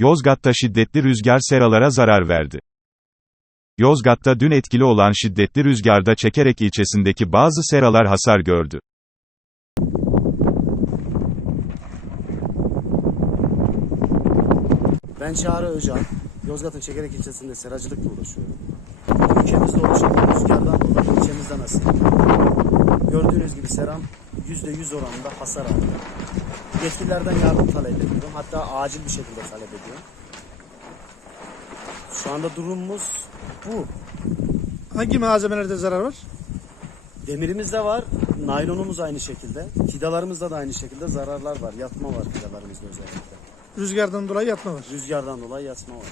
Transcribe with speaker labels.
Speaker 1: Yozgat'ta şiddetli rüzgar seralara zarar verdi. Yozgat'ta dün etkili olan şiddetli rüzgarda Çekerek ilçesindeki bazı seralar hasar gördü.
Speaker 2: Ben Çağrı Öcan. Yozgat'ın Çekerek ilçesinde seracılıkla uğraşıyorum. Ülkemizde oluşan rüzgardan dolayı ilçemizde nasıl? Gördüğünüz gibi seram %100 oranında hasar aldı yetkililerden yardım talep ediyorum. Hatta acil bir şekilde talep ediyorum. Şu anda durumumuz bu.
Speaker 3: Hangi malzemelerde zarar var?
Speaker 2: Demirimiz de var, naylonumuz aynı şekilde. Fidalarımızda da aynı şekilde zararlar var. Yatma var fidalarımızda özellikle.
Speaker 3: Rüzgardan dolayı yatma var.
Speaker 2: Rüzgardan dolayı yatma var.